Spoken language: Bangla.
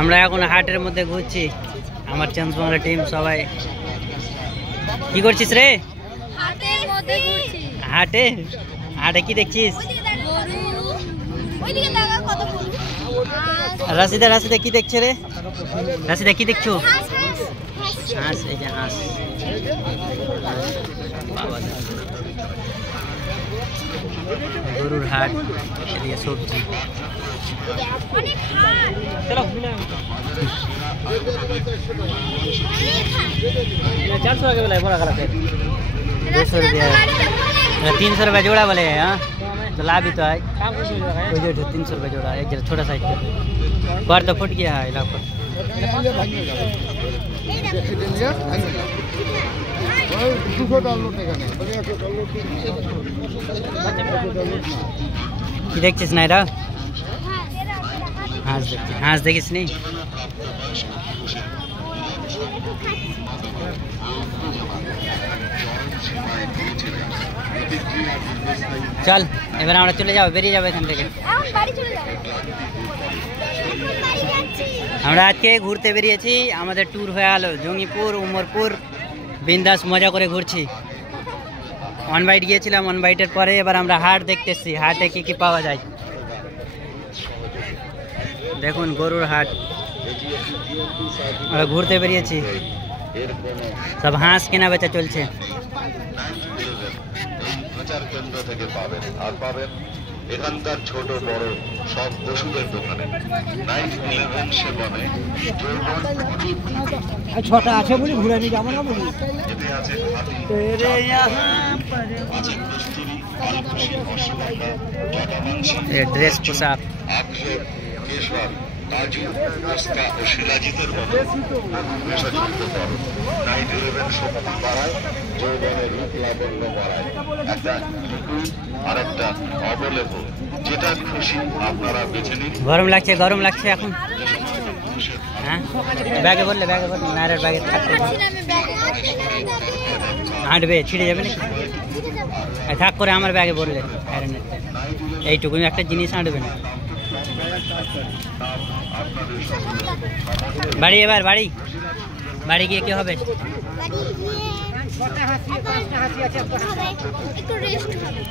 আমরা এখন হাটের মধ্যে ঘুরছি, আমার চান্স বাংলা টিম সবাই। কি করছিস রে? হাটে হাটে কি দেখছিস? রাশিদা রাশিদা কি দেখছে রে? রাশিদা কি দেখছো? হাঁস, এই যে হাঁস। গরুর হাট, এদিকে সবজি। চলো 400 के बोला बड़ा गलत है। 200 रुपया 300 रुपया जोड़ा बोले। हाँ तो लाभ भी तो है। 300 रुपया जोड़ा, एक जरा छोटा साइज पर तो फुट गया है इलाका। কি দেখছিস না এটা? হাঁস দেখছিস? হাঁস দেখিস নি? চল এবার আমরা চলে যাবো, বেরিয়ে যাবো এখান থেকে। আমরা আজকে ঘুরতে বেরিয়েছি, আমাদের ট্যুর হয়ে গেল জঙ্গিপুর, উমরপুর, বিন্দাস মজা করে ঘুরছি। ওয়ান বাইট গিয়েছিলাম, ওয়ান বাইটের পরে এবার আমরা হাট দেখতে এসেছি, হাটে কি কি পাওয়া যায় দেখুন। গরুর হাট, আমরা ঘুরতে বেরিয়েছি, সব হাঁস কেনা বেচা চলছে। কেন্দ্র থেকে পাবেন আর পাবেন এখানকার ছোট বড় সব ওষুধের দোকানে। 911 সেবনে ছটা আছে বলি ঘুরে নিয়ে যাবো না বলি। এতে আছে ড্রেস পোশাক, আখরোট, কেশর, কাজু, পেস্তা ও শিলাজিতের মতো নেশাযুক্ত ফল। 911 শক্তি বাড়ায়, যৌবনের রূপ লাবণ্য বাড়ায়। একটা লিকুইড আর একটা অবলেহ, যেটা খুশি আপনারা বেছে নিন। গরম লাগছে, গরম লাগছে এখন। হ্যাঁ ব্যাগে বললে, ব্যাগে বললে নায়ের ব্যাগে থাকবে, হাঁটবে ছিঁড়ে যাবে নাকি? থাক করে আমার ব্যাগে বললে, এইটুকুনি একটা জিনিস হাঁটবে না। বাড়ি এবার বাড়ি, বাড়ি গিয়ে কি হবে? একটু রেস্ট হবে।